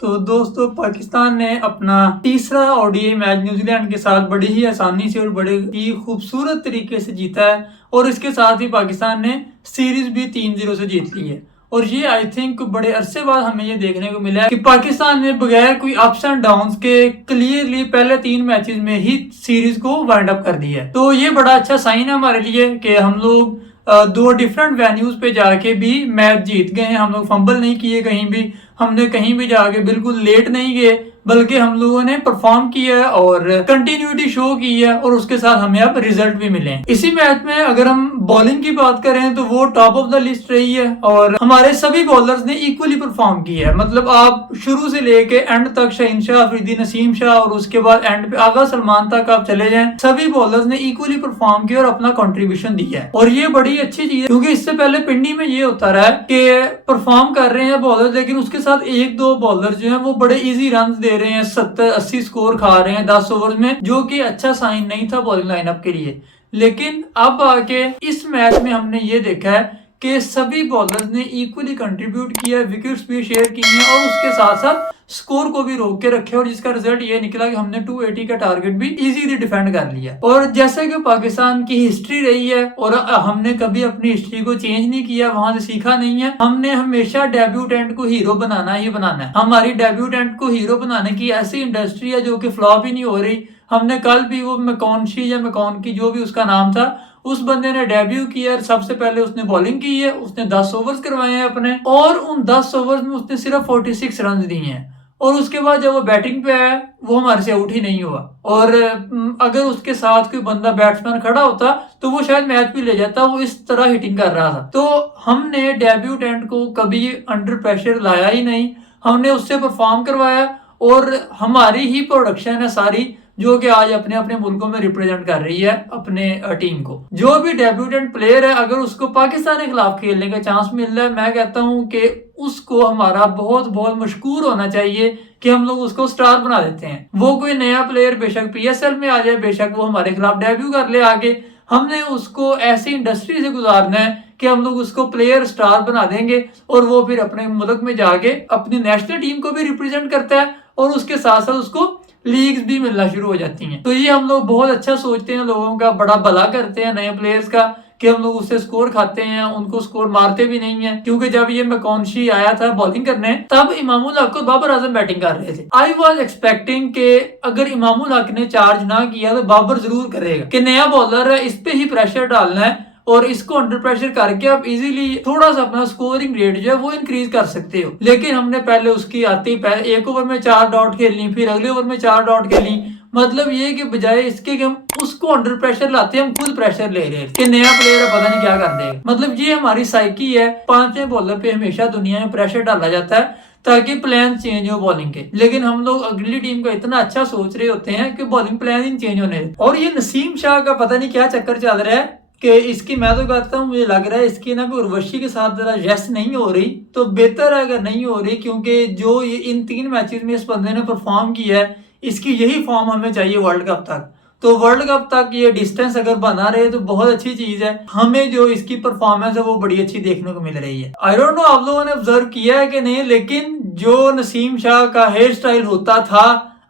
तो दोस्तों पाकिस्तान ने अपना तीसरा ओडीआई मैच न्यूजीलैंड के साथ बड़ी ही आसानी से और बड़े ही खूबसूरत तरीके से जीता है और इसके साथ ही पाकिस्तान ने सीरीज भी 3-0 से जीत ली है। और ये आई थिंक बड़े अरसे बाद हमें ये देखने को मिला है कि पाकिस्तान ने बगैर कोई अप्स एंड डाउन्स के क्लियरली पहले 3 मैचेस में ही सीरीज को वाइंड अप कर दिया है। तो ये बड़ा अच्छा साइन है हमारे लिए कि हम लोग 2 डिफरेंट वेन्यूज पे जाके भी मैच जीत गए हैं। हम लोग फंबल नहीं किए कहीं भी, हमने कहीं भी जाके बिल्कुल लेट नहीं गए, बल्कि हम लोगों ने परफॉर्म किया है और कंटिन्यूटी शो की है और उसके साथ हमें अब रिजल्ट भी मिले हैं। इसी मैच में अगर हम बॉलिंग की बात करें तो वो टॉप ऑफ द लिस्ट रही है और हमारे सभी बॉलर्स ने इक्वली परफॉर्म किया है। मतलब आप शुरू से लेके एंड तक शाहीन शाह, अफरीदी, नसीम शाह और उसके बाद एंड पे आगा सलमान तक आप चले जाएं, सभी बॉलर्स ने इक्वली परफॉर्म किया और अपना कंट्रीब्यूशन दिया है। और ये बड़ी अच्छी चीज है क्योंकि इससे पहले पिंडी में ये होता रहा है कि परफॉर्म कर रहे हैं बॉलर, लेकिन उसके साथ 1-2 बॉलर जो है वो बड़े इजी रन दे रहे हैं, 70-80 स्कोर खा रहे हैं 10 ओवर में, जो कि अच्छा साइन नहीं था बॉलिंग लाइनअप के लिए। लेकिन अब आके इस मैच में हमने ये देखा है कि सभी बॉलर्स ने इक्वली कंट्रीब्यूट किया, विकेट्स भी शेयर की हैं और उसके साथ साथ स्कोर को भी रोक के रखे और जिसका रिजल्ट ये निकला कि हमने 280 का टारगेट भी इजीली डिफेंड कर लिया। और जैसे कि पाकिस्तान की हिस्ट्री रही है और हमने कभी अपनी हिस्ट्री को चेंज नहीं किया, वहां से सीखा नहीं है। हमने हमेशा डेब्यूटेंट को हीरो बनाना ही बनाना है। हमारी डेब्यूटेंट को हीरो बनाने की ऐसी इंडस्ट्री है जो कि फ्लॉप ही नहीं हो रही। हमने कल भी वो मैकॉन्शी या मैकॉन की जो भी उसका नाम था, उस बंदे ने डेब्यू किया। सबसे पहले उसने बॉलिंग की है, उसने 10 ओवर्स करवाए हैं अपने और उन 10 ओवर्स में उसने सिर्फ 46 रन दिए हैं। और उसके बाद जब वो बैटिंग पे आया वो हमारे से आउट ही नहीं हुआ। और अगर उसके साथ कोई बंदा बैट्समैन खड़ा होता तो वो शायद मैच भी ले जाता, वो इस तरह हिटिंग कर रहा था। तो हमने डेब्यूटेंट को कभी अंडर प्रेशर लाया ही नहीं, हमने उससे परफॉर्म करवाया और हमारी ही प्रोडक्शन है सारी जो कि आज अपने अपने मुल्कों में रिप्रेजेंट कर रही है अपने टीम को। जो भी डेब्यूटेंट प्लेयर है अगर उसको पाकिस्तान के खिलाफ खेलने का चांस मिल रहा है, मैं कहता हूं कि उसको हमारा बहुत बहुत मशकूर होना चाहिए कि हम लोग उसको स्टार बना देते हैं। वो कोई नया प्लेयर बेशक पीएसएल में आ जाए, बेशक वो हमारे खिलाफ डेब्यू कर ले आगे, हमने उसको ऐसी इंडस्ट्री से गुजारना है कि हम लोग उसको प्लेयर स्टार बना देंगे और वो फिर अपने मुल्क में जाके अपनी नेशनल टीम को भी रिप्रेजेंट करता है और उसके साथ साथ उसको लीग्स भी मिलना शुरू हो जाती हैं। तो ये हम लोग बहुत अच्छा सोचते हैं, लोगों का बड़ा भला करते हैं नए प्लेयर्स का कि हम लोग उससे स्कोर खाते हैं, उनको स्कोर मारते भी नहीं है। क्योंकि जब ये मैकॉन्शी आया था बॉलिंग करने तब इमामुल हक और बाबर आजम बैटिंग कर रहे थे। आई वॉज एक्सपेक्टिंग कि अगर इमामुल हक ने चार्ज ना किया तो बाबर जरूर करेगा कि नया बॉलर है, इस पे ही प्रेशर डालना है और इसको अंडर प्रेशर करके आप इजीली थोड़ा सा अपना स्कोरिंग रेट जो है वो इंक्रीज कर सकते हो। लेकिन हमने पहले उसकी आती पहले 1 ओवर में 4 डॉट खेलनी, फिर अगले ओवर में 4 डॉट खेलनी। मतलब ये कि बजाय इसके कि हम उसको अंडर प्रेशर लाते हैं, हम खुद प्रेशर ले रहे हैं कि नया प्लेयर है पता नहीं क्या कर देगा। मतलब ये हमारी साइकी है। 5वें बॉलर पे हमेशा दुनिया में प्रेशर डाला जाता है ताकि प्लान चेंज हो बॉलिंग के, लेकिन हम लोग अगली टीम का इतना अच्छा सोच रहे होते हैं कि बॉलिंग प्लान ही चेंज होने। और ये नसीम शाह का पता नहीं क्या चक्कर चल रहा है कि इसकी, मैं तो कहता हूँ मुझे लग रहा है इसकी ना कोई उर्वशी के साथ जरा रेस्ट नहीं हो रही, तो बेहतर है अगर नहीं हो रही, क्योंकि जो ये इन 3 मैचेस में इस बंदे ने परफॉर्म किया है इसकी यही फॉर्म हमें चाहिए वर्ल्ड कप तक। तो वर्ल्ड कप तक ये डिस्टेंस अगर बना रहे तो बहुत अच्छी चीज है। हमें जो इसकी परफॉर्मेंस है वो बड़ी अच्छी देखने को मिल रही है। आई डोंट नो आप लोगों ने ऑब्जर्व किया है कि नहीं, लेकिन जो नसीम शाह का हेयर स्टाइल होता था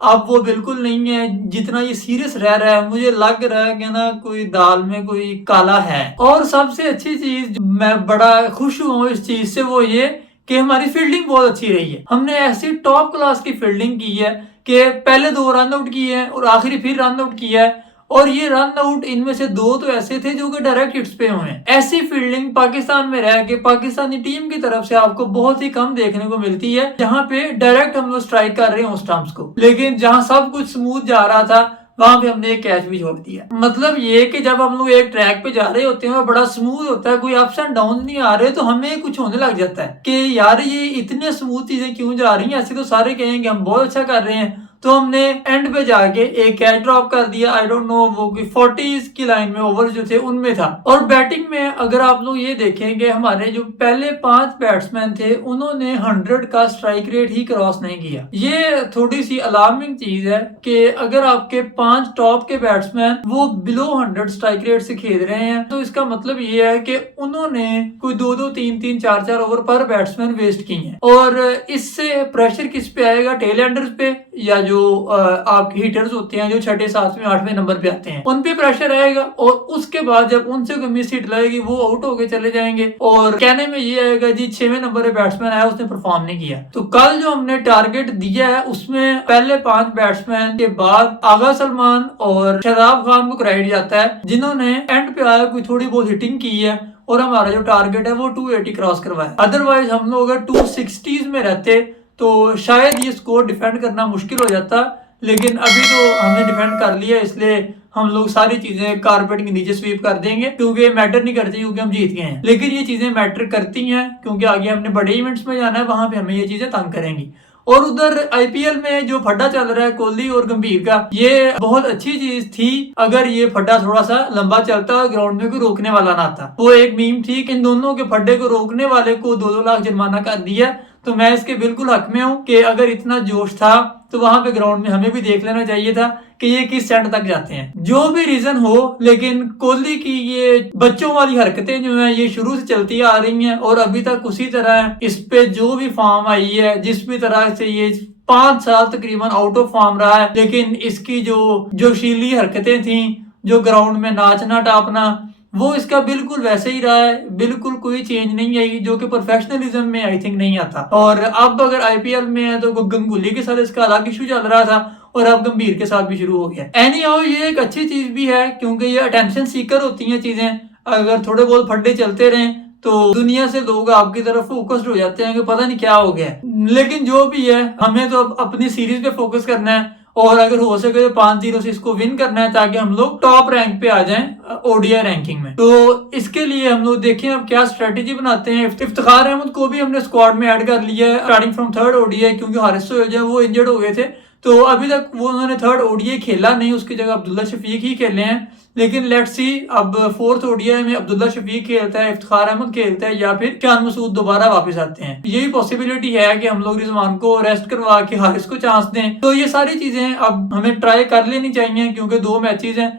अब वो बिल्कुल नहीं है। जितना ये सीरियस रह रहा है मुझे लग रहा है कि ना कोई दाल में कोई काला है। और सबसे अच्छी चीज मैं बड़ा खुश हूँ इस चीज से वो ये कि हमारी फील्डिंग बहुत अच्छी रही है। हमने ऐसी टॉप क्लास की फील्डिंग की है कि पहले 2 रन आउट किए हैं और आखिरी फिर रन आउट किया है और ये रन आउट इनमें से 2 तो ऐसे थे जो कि डायरेक्ट हिट्स पे हुए हैं। ऐसी फील्डिंग पाकिस्तान में रह के पाकिस्तानी टीम की तरफ से आपको बहुत ही कम देखने को मिलती है, जहां पे डायरेक्ट हम लोग स्ट्राइक कर रहे हैं उस स्टंप्स को। लेकिन जहां सब कुछ स्मूथ जा रहा था वहां पे हमने एक कैच भी छोड़ दिया। मतलब ये कि जब हम लोग एक ट्रैक पे जा रहे होते हैं बड़ा स्मूथ होता है, कोई अप्स एंड डाउन नहीं आ रहे, तो हमें कुछ होने लग जाता है कि यार ये इतने स्मूथ चीजें क्यों जा रही हैं। ऐसे तो सारे कहेंगे हम बहुत अच्छा कर रहे हैं, तो हमने एंड पे जाके एक कैच ड्रॉप कर दिया। आई डोंट नो वो 40s की लाइन में ओवर जो थे उनमें था। और बैटिंग में अगर आप लोग ये देखेंगे हमारे जो पहले 5 बैट्समैन थे उन्होंने 100 का स्ट्राइक रेट ही क्रॉस नहीं किया। ये थोड़ी सी अलार्मिंग चीज है कि अगर आपके 5 टॉप के बैट्समैन वो बिलो 100 स्ट्राइक रेट से खेल रहे हैं तो इसका मतलब ये है कि उन्होंने कोई 2-2, 3-3, 4-4 ओवर पर बैट्समैन वेस्ट किए हैं। और इससे प्रेशर किस पे आएगा? टेल एंडर्स पे, या जो आपके हिटर्स होते हैं जो 6, 7, 8वें नंबर पे आते हैं उन पे प्रेशर आएगा। और उसके बाद जब उनसे कोई मिस हिट लगेगी वो आउट होके चले जाएंगे और कहने में ये आएगा जी 6वें नंबर पे बैट्समैन आया उसने परफॉर्म नहीं किया। तो कल जो हमने टारगेट दिया है उसमें पहले 5 बैट्समैन के बाद आगा सलमान और शादाब खान को क्रेडिट जाता है जिन्होंने एंड पे आया कोई थोड़ी बहुत हिटिंग की है और हमारा जो टारगेट है वो 280 क्रॉस करवाया। अदरवाइज हम लोग अगर 260s में रहते तो शायद ये स्कोर डिफेंड करना मुश्किल हो जाता, लेकिन अभी तो हमने डिफेंड कर लिया इसलिए हम लोग सारी चीजें कारपेट के नीचे स्वीप कर देंगे क्योंकि ये मैटर नहीं करती क्योंकि हम जीत गए हैं। लेकिन ये चीजें मैटर करती हैं क्योंकि आगे हमने बड़े इवेंट्स में जाना है, वहां पे हमें ये चीजें तंग करेंगी। और उधर आईपीएल में जो फड्डा चल रहा है कोहली और गंभीर का, ये बहुत अच्छी चीज थी अगर ये फड्डा थोड़ा सा लंबा चलता और ग्राउंड में कोई रोकने वाला ना था। वो एक मीम थी कि इन दोनों के फड्डे को रोकने वाले को 2-2 लाख जुर्माना कर दिया। तो मैं इसके बिल्कुल हक में हूँ कि अगर इतना जोश था तो वहां पे ग्राउंड में हमें भी देख लेना चाहिए था कि ये किस सेंट तक जाते हैं। जो भी रीजन हो, लेकिन कोहली की ये बच्चों वाली हरकतें जो हैं ये शुरू से चलती आ रही हैं और अभी तक उसी तरह इस पे जो भी फॉर्म आई है, जिस भी तरह से ये 5 साल तकरीबन आउट ऑफ फॉर्म रहा है, लेकिन इसकी जो जोशीली हरकतें थी, जो ग्राउंड में नाचना टापना, वो इसका बिल्कुल वैसे ही रहा है। बिल्कुल कोई चेंज नहीं आई जो कि प्रोफेशनलिज्म में आई थिंक नहीं आता। और अब अगर आईपीएल में है तो गंगुली के साथ इसका अलग इशू चल रहा था और अब गंभीर के साथ भी शुरू हो गया। एनी हाउ ये एक अच्छी चीज भी है क्योंकि ये अटेंशन सीकर होती हैं चीजें। अगर थोड़े बहुत फड्डे चलते रहें तो दुनिया से लोग आपकी तरफ फोकस्ड हो जाते हैं कि पता नहीं क्या हो गया। लेकिन जो भी है हमें तो अपनी सीरीज पे फोकस करना है और अगर हो सके तो 5-0 से इसको विन करना है ताकि हम लोग टॉप रैंक पे आ जाएं ओडीआई रैंकिंग में। तो इसके लिए हम लोग देखें अब क्या स्ट्रेटेजी बनाते हैं। इफ्तिखार अहमद को भी हमने स्क्वाड में ऐड कर लिया है स्टार्टिंग फ्रॉम 3rd ओडीआई क्योंकि हारिस सोहेल जो वो इंजर्ड हो गए थे तो अभी तक वो उन्होंने 3rd ओडीआई खेला नहीं, उसकी जगह अब्दुल्ला शफीक ही खेले हैं। लेकिन लेट्स सी अब 4th ओडीआई में अब्दुल्ला शफीक खेलता है, इफ्तिखार अहमद खेलता है या फिर शान मसूद दोबारा वापस आते हैं। यही पॉसिबिलिटी है कि हम लोग रिजवान को रेस्ट करवा के हारिस को चांस दें। तो ये सारी चीजें अब हमें ट्राई कर लेनी चाहिए क्योंकि 2 मैचेस हैं,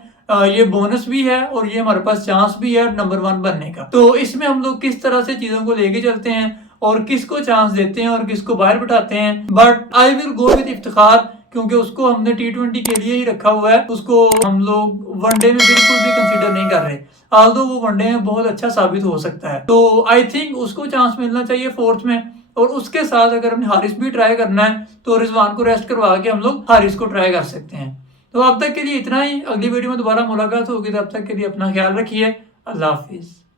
ये बोनस भी है और ये हमारे पास चांस भी है नंबर 1 बनने का। तो इसमें हम लोग किस तरह से चीजों को लेके चलते हैं और किसको चांस देते हैं और किसको बाहर बिठाते हैं। But I will go with Iftikhar क्योंकि उसको हमने T20 के लिए ही रखा हुआ है, उसको हम लोग वनडे में बिल्कुल भी कंसीडर नहीं कर रहे, आल्दो वो वनडे में बहुत अच्छा साबित हो सकता है। तो आई थिंक उसको चांस मिलना चाहिए 4th में। और उसके साथ अगर हमने हारिस भी ट्राई करना है तो रिजवान को रेस्ट करवा के हम लोग हारिस को ट्राई कर सकते हैं। तो अब तक के लिए इतना ही, अगली वीडियो में दोबारा मुलाकात होगी, तब तक के लिए अपना ख्याल रखिए। अल्लाह हाफिज।